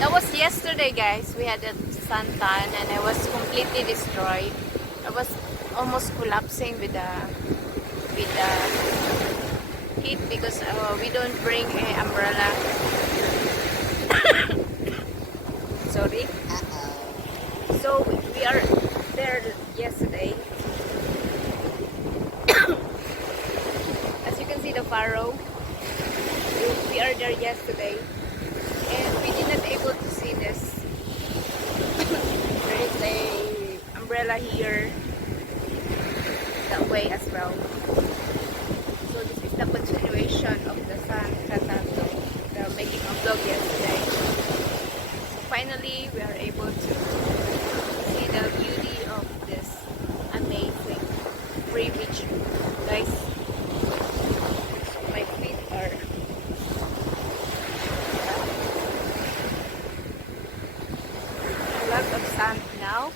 That was yesterday, guys. We had a suntan and I was completely destroyed. I was almost collapsing with the heat because we don't bring an umbrella. Sorry. So we are there yesterday. As you can see the faro, we are there yesterday and we did not able to see this. There is a umbrella here that way as well. So this is the continuation of the sun Cataldo, the making a vlog yesterday. So finally we are able to see the beauty of this amazing free beach, guys. So my feet are a lot of sand now.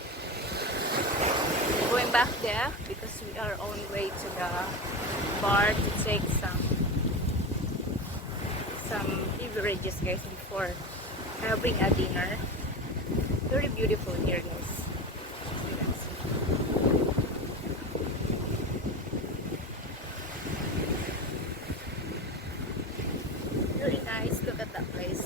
Going back there because we are on way to the bar to take some beverages, guys, before having a dinner. Very beautiful here, guys. You can see. Very nice. Look at that place.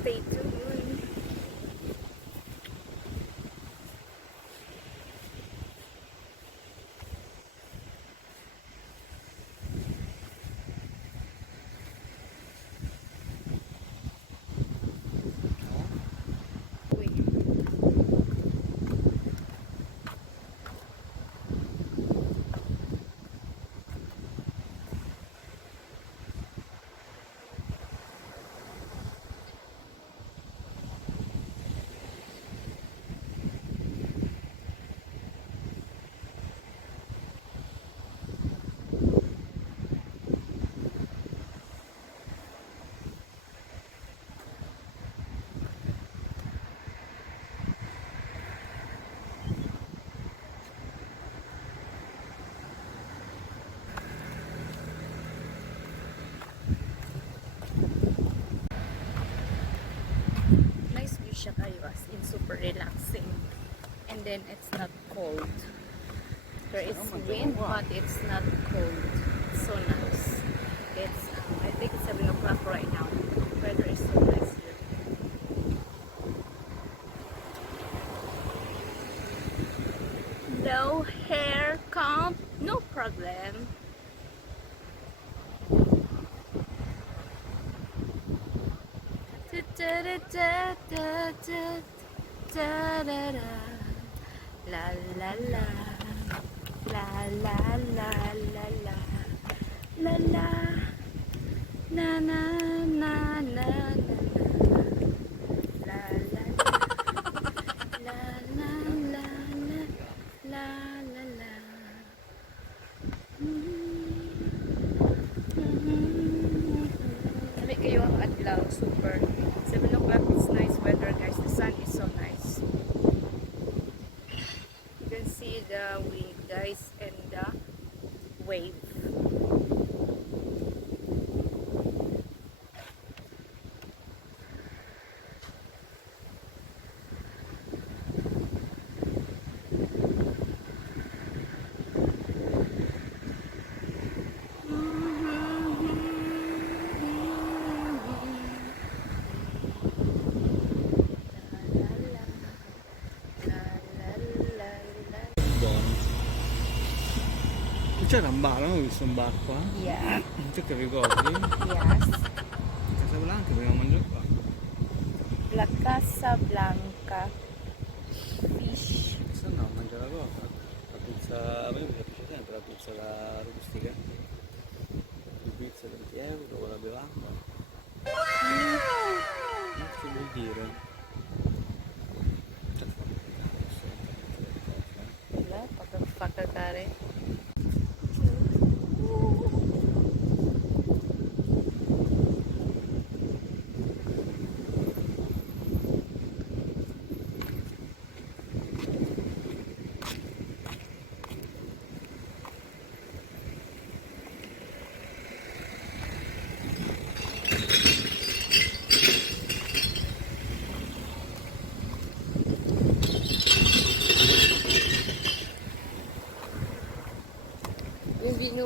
Stay tuned. Wait. Nice view siya kayo, as in super relaxing, and then it's not cold. There is wind but it's not cold. It's so nice. It's I think it's 7 o'clock right now. Weather is so nice here. No hair comb, no problem. La la la la la la la la la la na na na na la la la la la la la la. Sabi kayo ang adlaw, super 7 o'clock. It's nice weather, guys. The sun is so nice. You can see the wind, guys, and the wave. C'era un bar, non ho visto un bar qua? Yeah. Tu che ricordi? Yes. Casa Blanca dobbiamo mangiare qua. La Casa Blanca Fish. Se no, mangiare la cosa. La pizza, a me mi piace sempre la pizza da rustica. Di pizza 20 euro con la bevanda. Ma che vuol dire? Wala, pagkakare.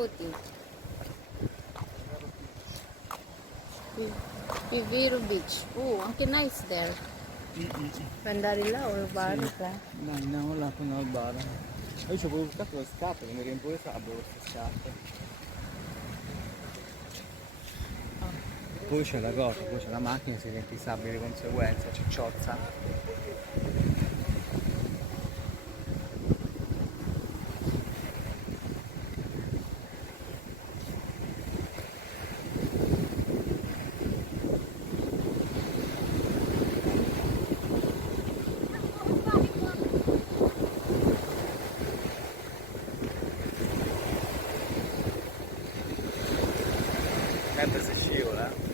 Viveruti. Vivero Beach. Oh, anche nice there. Pandarilla or Barca. No, no, là con il bar. Io ci avevo buscato le scarpe, che mi riempo le sabbia queste scarpe. Poi c'è la cosa, poi c'è la macchina, si riempie di sabbia di conseguenza, cicciozza. Mentre si scivola.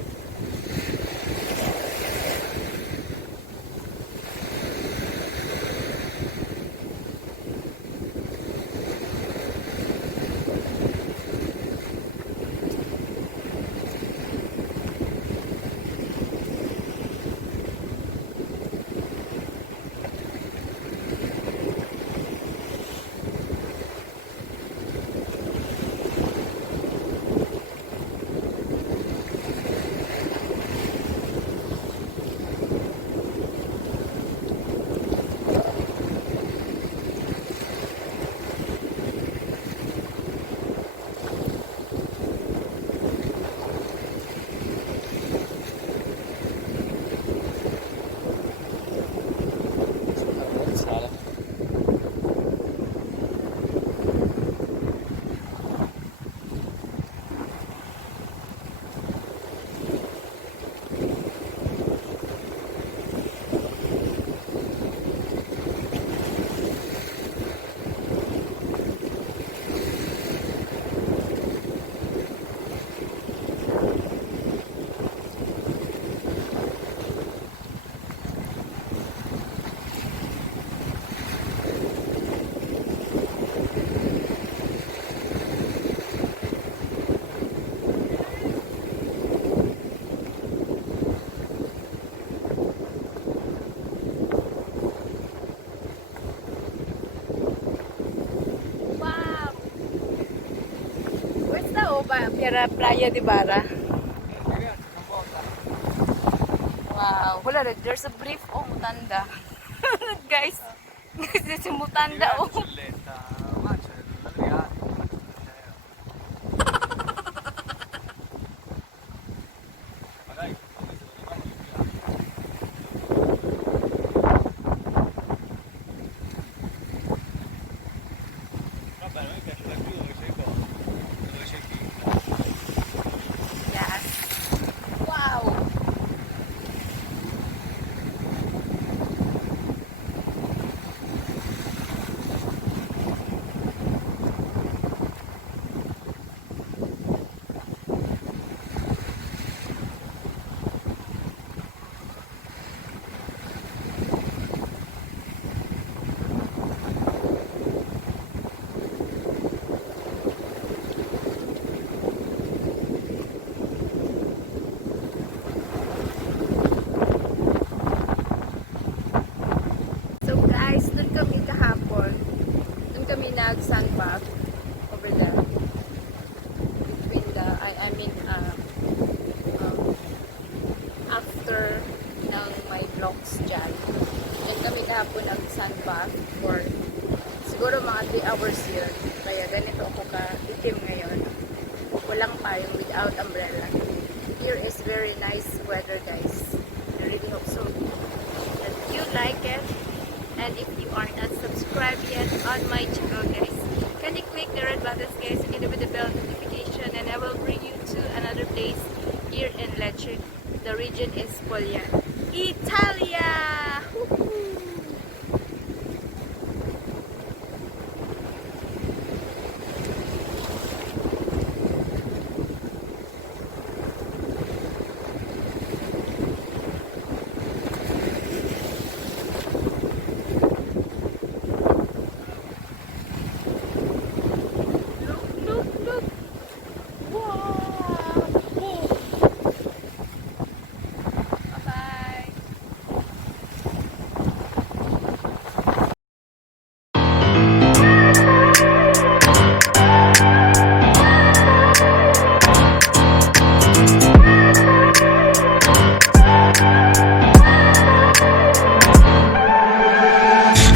Playa di Bara. Wow. Wala rin. There's a brief. Oh, mutanda. Guys. Guys, si mutanda. Oh. Yes. Wow. So guys, dun kami kahapon. Dun kami nag-sandbath over there. Between the, I mean, after ng my vlogs dyan. Dun kami kahapon nag-sandbath for siguro mga 3 hours yun. Kaya ganito ako ka-itim ngayon. Walang payong without umbrella. Here is very nice weather guys. I really hope so that you like it. And if you are not subscribed yet on my channel guys, can you click the red buttons guys and hit with the bell notification, and I will bring you to another place here in Lecce. The region is Puglia, Italia! Woohoo!